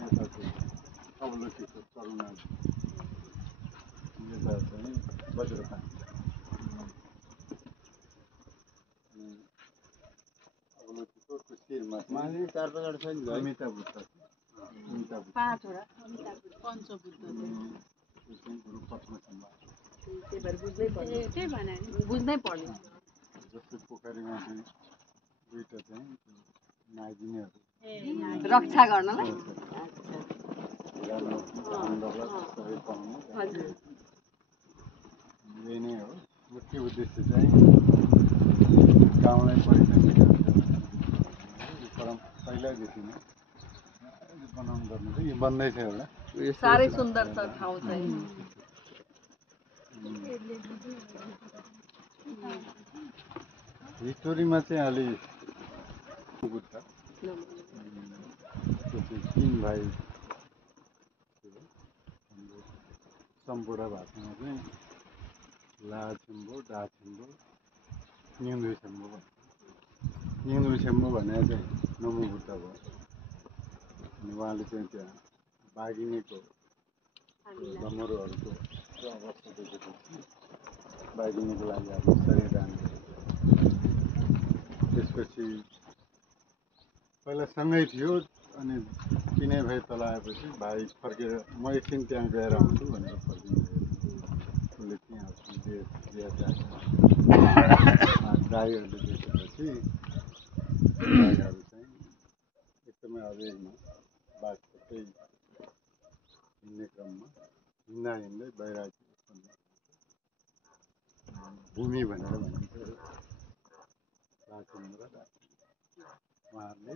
यता चाहिँ अवलोकित करुणा यता चाहिँ वज्रपात अवलोकितको शिरमा माथि 4-5 छ नि अमिताभ बुद्ध पाँचवटा पञ्चबुद्ध गुरु पद्मसम्भव त्यही भएर बुझ्नै पर्यो जस्तै पोखरीमा चाहिँ दुईटा चाहिँ नागिनीहरू रक्षा गर्नलाई यही नै हो मुख्य उद्देश्य चाहिँ गाउँलाई परिचय पहिल्यैदेखि नै बनाउनु पर्ने थियो यो बन्दैछ एउटा साह्रै सुन्दर छ ठाउँ चाहिँ हिस्टोरीमा चाहिँ अलि बुद्ध तीन भाइ सम्पूर्ण भाषामा चाहिँ लाछम्बो डाछम्बो न्युङछम्बो न्युङछम्बो भनेर चाहिँ नमो बुद्ध भयो अनि उहाँले चाहिँ त्यहाँ बाघिनीको डमरुहरूको अवस्था देखेपछि बाघिनीको लागि आफ्नो शरीर दान गर्यो त्यसपछि पहिला सँगै थियो अनि तिनै भाइ तल आएपछि भाइ फर्केर म एकछिन त्यहाँ गएर आउँछु भनेर फर्किनु उसले त्यहाँ दाईहरूले देखेपछि दाईहरू चाहिँ एकदमै अवेगमा बाघ खोज्दै हिँड्ने क्रममा हिँड्दा हिँड्दै बैरागी उत्पन्न भूमि भनेर भनिन्छ लाछम्बो र डाछम्बो उहाँहरूले